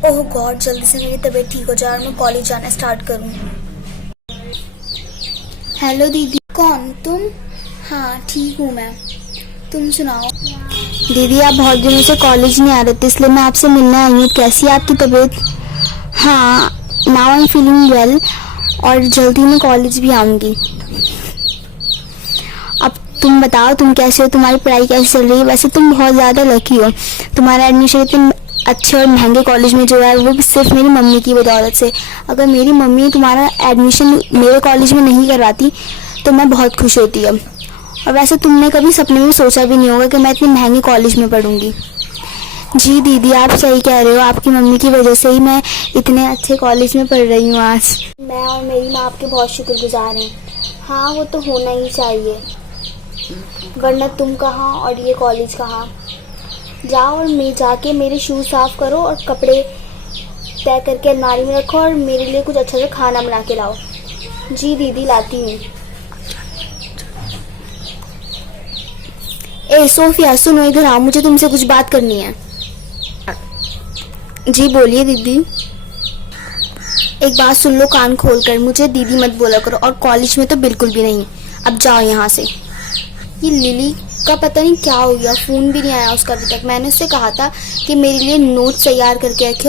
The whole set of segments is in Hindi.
ओह गॉड, जल्दी से मेरी तबीयत ठीक हो जाए और मैं कॉलेज जाना स्टार्ट करूँ। हेलो दीदी। कौन तुम? हाँ ठीक हूँ मैं, तुम सुनाओ। दीदी आप बहुत दिनों से कॉलेज नहीं आ रहे थे, इसलिए मैं आपसे मिलने आई हूँ। कैसी है आपकी तबीयत? हाँ, now I am feeling well और जल्दी मैं कॉलेज भी आऊँगी। अब तुम बताओ, तुम कैसे हो, तुम्हारी पढ़ाई कैसी चल रही है? वैसे तुम बहुत ज़्यादा लकी हो, तुम्हारा एडमिशन इतने अच्छे और महंगे कॉलेज में जो है वो भी सिर्फ मेरी मम्मी की बदौलत से। अगर मेरी मम्मी तुम्हारा एडमिशन मेरे कॉलेज में नहीं करवाती तो मैं बहुत खुश होती अब। और वैसे तुमने कभी सपने में सोचा भी नहीं होगा कि मैं इतने महंगे कॉलेज में पढ़ूंगी। जी दीदी आप सही कह रहे हो, आपकी मम्मी की वजह से ही मैं इतने अच्छे कॉलेज में पढ़ रही हूँ आज। मैं और मेरी माँ आपके बहुत शुक्रगुजार हैं। हाँ वो तो होना ही चाहिए, वरना तुम कहाँ और ये कॉलेज कहाँ। जाओ और मैं जाके मेरे शूज़ साफ करो और कपड़े तय करके अलमारी में रखो और मेरे लिए कुछ अच्छा सा खाना बना के लाओ। जी दीदी लाती हूँ। ए सोफिया सुनो, इधर आओ, मुझे तुमसे कुछ बात करनी है। जी बोलिए दीदी। एक बात सुन लो कान खोल कर, मुझे दीदी मत बोला करो और कॉलेज में तो बिल्कुल भी नहीं। अब जाओ यहाँ से। ये लिली का पता नहीं क्या हो गया, फ़ोन भी नहीं आया उसका अभी तक। मैंने उससे कहा था कि मेरे लिए नोट्स तैयार करके रखे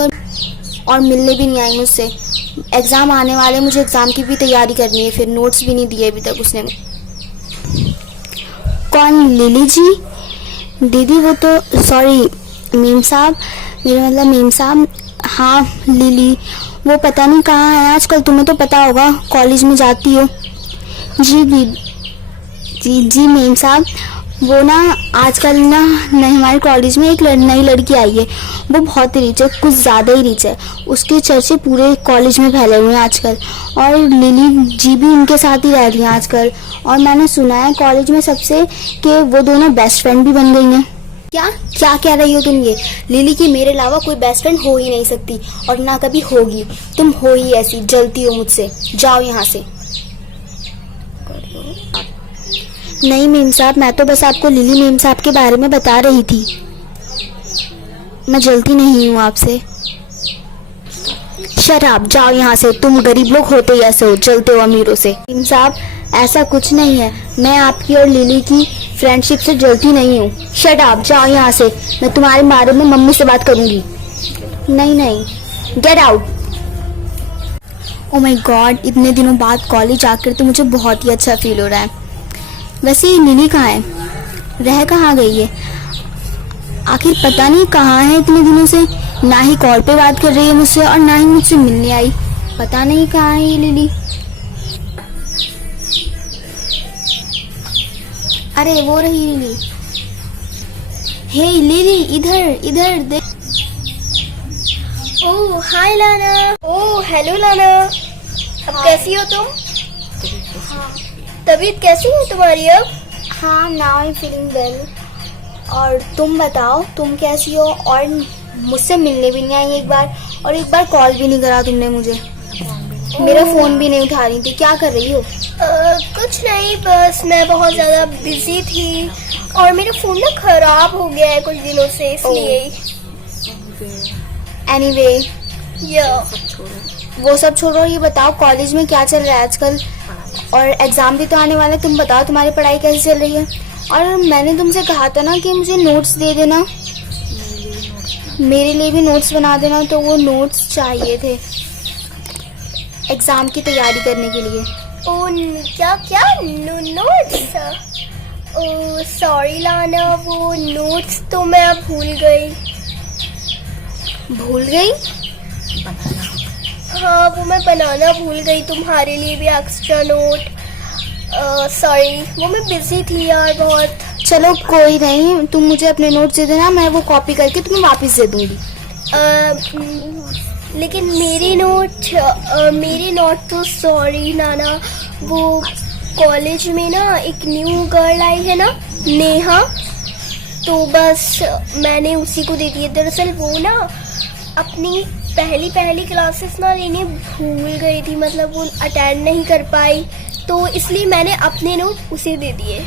और मिलने भी नहीं आई मुझसे। एग्ज़ाम आने वाले, मुझे एग्ज़ाम की भी तैयारी करनी है, फिर नोट्स भी नहीं दिए अभी तक उसने। कौन? लिली जी? दीदी वो तो सॉरी मीम साहब, मेरा मतलब मीम साहब। हाँ लिली, वो पता नहीं कहाँ है आजकल, तुम्हें तो पता होगा कॉलेज में जाती हो। जी जी जी मीम साहब, वो ना आजकल ना हमारे कॉलेज में एक नई लड़की आई है, वो बहुत रिच है, कुछ ज़्यादा ही रिच है। उसके चर्चे पूरे कॉलेज में फैले हुए हैं आजकल, और लिली जी भी उनके साथ ही रह रही हैं आजकल। और मैंने सुना है कॉलेज में सबसे कि वो दोनों बेस्ट फ्रेंड भी बन गई हैं। क्या क्या कह रही हो तुम ये? लिली की मेरे अलावा कोई बेस्ट फ्रेंड हो ही नहीं सकती और ना कभी होगी। तुम हो ही ऐसी, जलती हो मुझसे। जाओ यहाँ से। नहीं मीम साहब, मैं तो बस आपको लिली मीम साहब के बारे में बता रही थी, मैं जलती नहीं हूँ आपसे। शट अप, जाओ यहाँ से। तुम गरीब लोग होते ही ऐसे हो, जलते हो अमीरों से। मीम साहब ऐसा कुछ नहीं है, मैं आपकी और लिली की फ्रेंडशिप से जलती नहीं हूँ। शट अप, जाओ यहाँ से, मैं तुम्हारे बारे में मम्मी से बात करूँगी। नहीं नहीं, get out. Oh my God, इतने दिनों बाद कॉलेज आकर तो मुझे बहुत ही अच्छा फील हो रहा है। वैसे ये लिली कहाँ है, रह कहाँ गई है आखिर? पता नहीं कहाँ है इतने दिनों से, ना ही कॉल पे बात कर रही है मुझसे और ना ही मुझसे मिलने आई। पता नहीं कहाँ है ये लिली। अरे वो रही लिली। हे लिली, इधर इधर देख। ओह हाय लाना। ओह हेलो लाना, अब कैसी हो तुम? तबीयत कैसी है तुम्हारी अब? हाँ now I am feeling well. और तुम बताओ तुम कैसी हो? और मुझसे मिलने भी नहीं आई एक बार, और एक बार कॉल भी नहीं करा तुमने मुझे। मेरा फ़ोन भी नहीं उठा रही थी। क्या कर रही हो? कुछ नहीं, बस मैं बहुत ज़्यादा बिजी थी और मेरा फ़ोन ना खराब हो गया है कुछ दिनों से, इसलिए। एनीवे या वो सब छोड़ो, ये बताओ कॉलेज में क्या चल रहा है आजकल? और एग्ज़ाम भी तो आने वाला है, तुम बताओ तुम्हारी पढ़ाई कैसी चल रही है? और मैंने तुमसे कहा था ना कि मुझे नोट्स दे देना, मेरे लिए भी नोट्स बना देना, तो वो नोट्स चाहिए थे एग्ज़ाम की तैयारी करने के लिए। ओह क्या क्या नोट्स? ओह सॉरी लाना, वो नोट्स तो मैं अब भूल गई। भूल गई? हाँ वो मैं बनाना भूल गई तुम्हारे लिए भी एक्स्ट्रा नोट। सॉरी, वो मैं बिजी थी यार बहुत। चलो कोई नहीं, तुम मुझे अपने नोट्स दे देना, मैं वो कॉपी करके तुम्हें वापस दे दूंगी। लेकिन मेरे नोट तो सॉरी नाना, वो कॉलेज में ना एक न्यू गर्ल आई है ना, नेहा, तो बस मैंने उसी को दे दिए। दरअसल वो ना अपनी पहली क्लासेस ना लेने भूल गई थी, मतलब वो अटेंड नहीं कर पाई, तो इसलिए मैंने अपने नोट उसे दे दिए।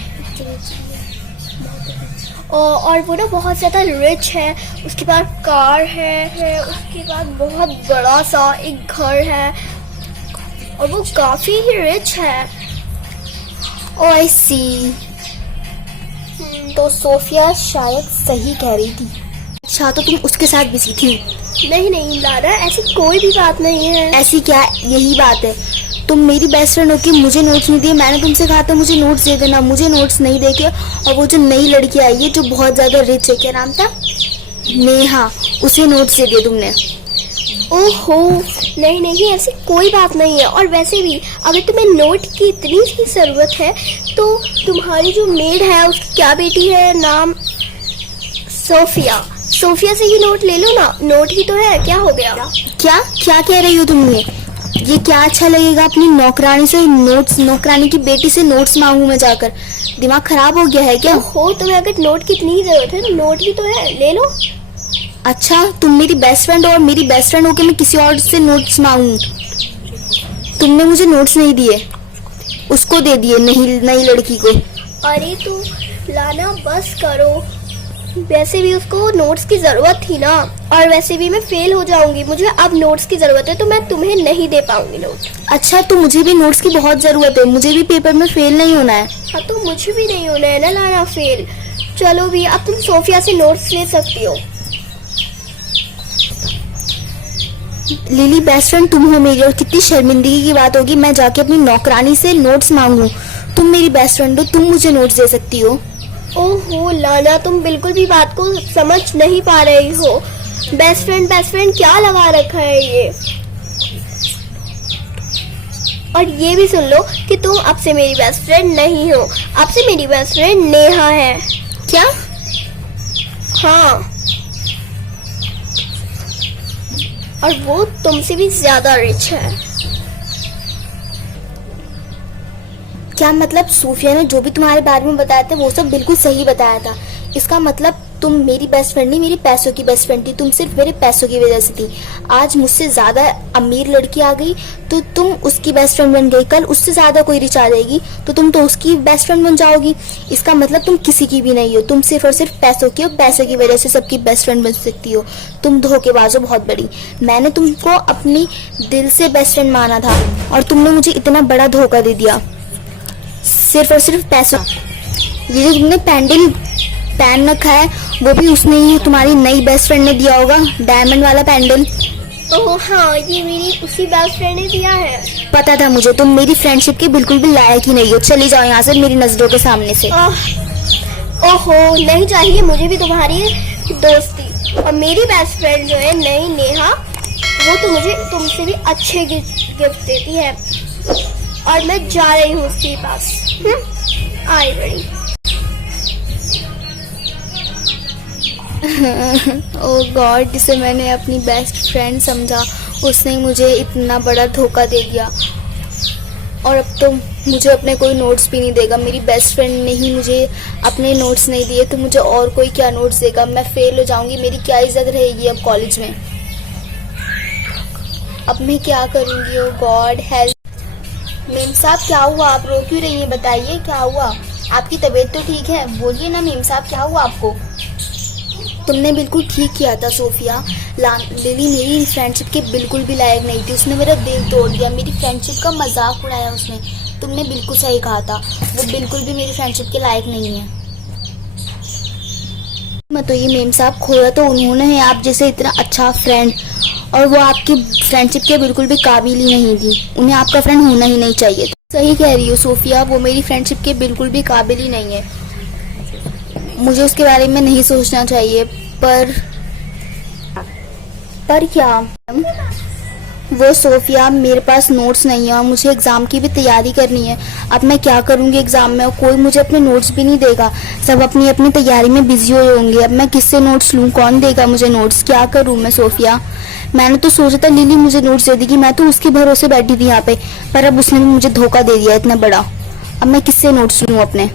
और वो ना बहुत ज़्यादा रिच है, उसके पास कार है, उसके पास बहुत बड़ा सा एक घर है और वो काफ़ी ही रिच है। ओ आई सी। तो सोफिया शायद सही कह रही थी। अच्छा, तो तुम उसके साथ बिजी थी? नहीं नहीं लारा, ऐसी कोई भी बात नहीं है। ऐसी क्या, यही बात है। तुम मेरी बेस्ट फ्रेंड हो कि मुझे नोट्स नहीं दिए। मैंने तुमसे कहा था मुझे नोट्स दे देना, मुझे नोट्स नहीं दे के, और वो जो नई लड़की आई है जो बहुत ज़्यादा रिच है, क्या नाम था, नेहा, उसे नोट्स दे दिए तुमने। ओहो, नहीं नहीं, ऐसी कोई बात नहीं है। और वैसे भी अगर तुम्हें नोट की इतनी सी ज़रूरत है तो तुम्हारी जो मेड है उसकी क्या बेटी है, नाम सोफिया, सोफिया से ही नोट ले लो ना, नोट ही तो है, क्या हो गया। क्या क्या कह रही हो तुम? ये क्या अच्छा लगेगा अपनी नौकरानी से नोट्स, नौकरानी की बेटी से नोट्स मांगू मैं जाकर? दिमाग खराब हो गया है क्या? हो, तुम्हें अगर नोट की इतनी ज़रूरत है तो नोट ही तो है, ले लो। अच्छा, तुम मेरी बेस्ट फ्रेंड हो और मेरी बेस्ट फ्रेंड होकर मैं किसी और से नोट्स मांगू? तुमने मुझे नोट्स नहीं दिए, उसको दे दिए, नई लड़की को। अरे तो लाना बस करो, वैसे भी उसको नोट्स की ज़रूरत थी ना, और वैसे भी मैं फेल हो जाऊंगी, मुझे अब नोट्स की ज़रूरत है तो मैं तुम्हें नहीं दे पाऊंगी नोट। अच्छा, तो मुझे भी नोट्स की बहुत ज़रूरत है, मुझे भी पेपर में फेल नहीं होना है। हाँ, तो मुझे भी नहीं होना है ना लाना फेल। चलो भी, अब तुम सोफिया से नोट्स ले सकती हो। लिली, बेस्ट फ्रेंड तुम हो मेरी, और कितनी शर्मिंदगी की बात होगी मैं जाके अपनी नौकरानी से नोट्स मांगू। तुम मेरी बेस्ट फ्रेंड हो, तुम मुझे नोट्स दे सकती हो। ओहो लाना, तुम बिल्कुल भी बात को समझ नहीं पा रही हो। बेस्ट फ्रेंड क्या लगा रखा है ये। और ये भी सुन लो कि तुम अब से मेरी बेस्ट फ्रेंड नहीं हो, अब से मेरी बेस्ट फ्रेंड नेहा है। क्या? हाँ, और वो तुमसे भी ज्यादा रिच है। क्या मतलब सोफिया ने जो भी तुम्हारे बारे में बताया था वो सब बिल्कुल सही बताया था? इसका मतलब तुम मेरी बेस्ट फ्रेंड नहीं, मेरी पैसों की बेस्ट फ्रेंड थी। तुम सिर्फ मेरे पैसों की वजह से थी। आज मुझसे ज्यादा अमीर लड़की आ गई तो तुम उसकी बेस्ट फ्रेंड बन गई, कल उससे ज्यादा कोई रिच आ जाएगी तो तुम तो उसकी बेस्ट फ्रेंड बन जाओगी। इसका मतलब तुम किसी की भी नहीं हो, तुम सिर्फ और सिर्फ पैसों की हो, पैसे की वजह से सबकी बेस्ट फ्रेंड बन सकती हो। तुम धोखेबाज हो बहुत बड़ी। मैंने तुमको अपनी दिल से बेस्ट फ्रेंड माना था और तुमने मुझे इतना बड़ा धोखा दे दिया सिर्फ और सिर्फ पैसों। ये जो तुमने पैंडल पहन रखा है वो भी उसने ही, तुम्हारी नई बेस्ट फ्रेंड ने दिया होगा, डायमंड वाला पैंडल। ओह हाँ, ये मेरी उसी बेस्ट फ्रेंड ने दिया है। पता था मुझे, तुम मेरी फ्रेंडशिप के बिल्कुल भी लायक ही नहीं हो। चली जाओ यहाँ से मेरी नजरों के सामने से। ओहो, नहीं चाहिए मुझे भी तुम्हारी दोस्ती। और मेरी बेस्ट फ्रेंड जो है नई नेहा, वो तो मुझे तुमसे भी अच्छे गिफ्ट देती है। और मैं जा रही हूँ उसके पास। आई बड़ी। ओह गॉड, जिसे मैंने अपनी बेस्ट फ्रेंड समझा उसने मुझे इतना बड़ा धोखा दे दिया। और अब तो मुझे अपने कोई नोट्स भी नहीं देगा। मेरी बेस्ट फ्रेंड ने ही मुझे अपने नोट्स नहीं दिए तो मुझे और कोई क्या नोट्स देगा? मैं फेल हो जाऊंगी, मेरी क्या इज्जत रहेगी अब कॉलेज में? अब मैं क्या करूंगी? ओह गॉड हेल्प। मेम साहब क्या हुआ? आप रो क्यों रही हैं? बताइए क्या हुआ? आपकी तबीयत तो ठीक है? बोलिए ना मेम साहब, क्या हुआ आपको? तुमने बिल्कुल ठीक किया था सोफिया। लिली मेरी फ्रेंडशिप के बिल्कुल भी लायक नहीं थी। उसने मेरा दिल तोड़ दिया, मेरी फ्रेंडशिप का मजाक उड़ाया उसने। तुमने बिल्कुल सही कहा था, वो बिल्कुल भी मेरी फ्रेंडशिप के लायक नहीं है। मत तो ये मेम साहब, खोया तो उन्होंने है आप जैसे इतना अच्छा फ्रेंड, और वो आपकी फ्रेंडशिप के बिल्कुल भी काबिल ही नहीं थी। उन्हें आपका फ्रेंड होना ही नहीं चाहिए। सही कह रही हो सोफिया, वो मेरी फ्रेंडशिप के बिल्कुल भी काबिल ही नहीं है। मुझे उसके बारे में नहीं सोचना चाहिए। पर क्या? वो सोफिया, मेरे पास नोट्स नहीं है और मुझे एग्जाम की भी तैयारी करनी है। अब मैं क्या करूंगी एग्जाम में? और कोई मुझे अपने नोट्स भी नहीं देगा, सब अपनी अपनी तैयारी में बिजी हुए होंगे। अब मैं किससे नोट्स लूं? कौन देगा मुझे नोट्स? क्या करूं मैं सोफिया? मैंने तो सोचा था लिली मुझे नोट्स दे देगी, मैं तो उसके भरोसे बैठी थी यहाँ पे, पर अब उसने भी मुझे धोखा दे दिया इतना बड़ा। अब मैं किससे नोट्स लूं अपने?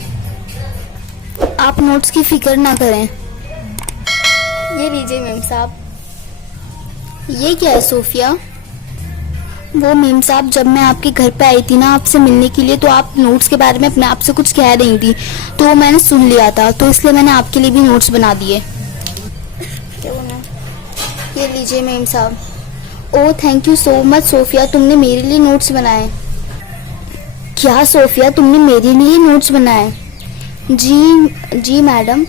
आप नोट्स की फिक्र ना करें। ये लीजिए मेम साहब। ये क्या है सोफिया? वो मेम साहब, जब मैं आपके घर पे आई थी ना आपसे मिलने के लिए, तो आप नोट्स के बारे में अपने आप से कुछ कह रही थी, तो वो मैंने सुन लिया था, तो इसलिए मैंने आपके लिए भी नोट्स बना दिए। क्या बोला? ये लीजिए मेम साहब। Oh thank you so much Sophia, तुमने मेरे लिए नोट्स बनाए। क्या सोफिया, तुमने मेरे लिए नोट्स बनाए? जी मैडम,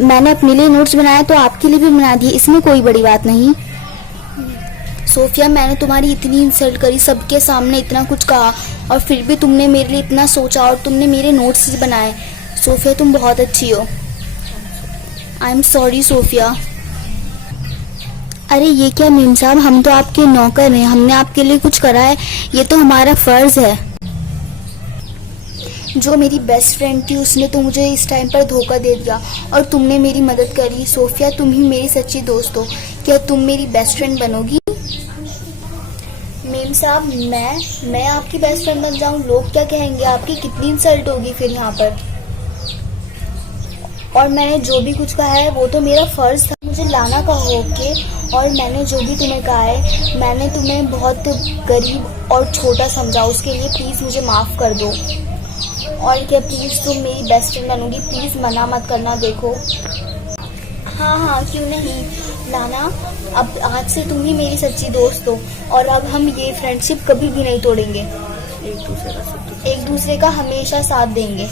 मैंने अपने लिए नोट्स बनाया तो आपके लिए भी बना दिए, इसमें कोई बड़ी बात नहीं। सोफिया, मैंने तुम्हारी इतनी इंसल्ट करी, सबके सामने इतना कुछ कहा, और फिर भी तुमने मेरे लिए इतना सोचा और तुमने मेरे नोट्स बनाए। सोफिया तुम बहुत अच्छी हो। I am sorry Sophia. अरे ये क्या मेम साहब, हम तो आपके नौकर हैं, हमने आपके लिए कुछ करा है, ये तो हमारा फर्ज है। जो मेरी बेस्ट फ्रेंड थी उसने तो मुझे इस टाइम पर धोखा दे दिया और तुमने मेरी मदद करी। सोफिया तुम ही मेरी सच्ची दोस्त हो, क्या तुम मेरी बेस्ट फ्रेंड बनोगी? मेम साहब, मैं आपकी बेस्ट फ्रेंड बन जाऊं, लोग क्या कहेंगे, आपकी कितनी इंसल्ट होगी फिर यहाँ पर। और मैंने जो भी कुछ कहा है वो तो मेरा फर्ज था, मुझे लाना का होके, और मैंने जो भी तुम्हें कहा है, मैंने तुम्हें बहुत गरीब और छोटा समझा, उसके लिए प्लीज़ मुझे माफ़ कर दो। और क्या प्लीज़ तुम मेरी बेस्ट फ्रेंड बनोगी, प्लीज़ मना मत करना। देखो हाँ क्यों नहीं लाना, अब आज से तुम ही मेरी सच्ची दोस्त हो, और अब हम ये फ्रेंडशिप कभी भी नहीं तोड़ेंगे, एक दूसरे का हमेशा साथ देंगे।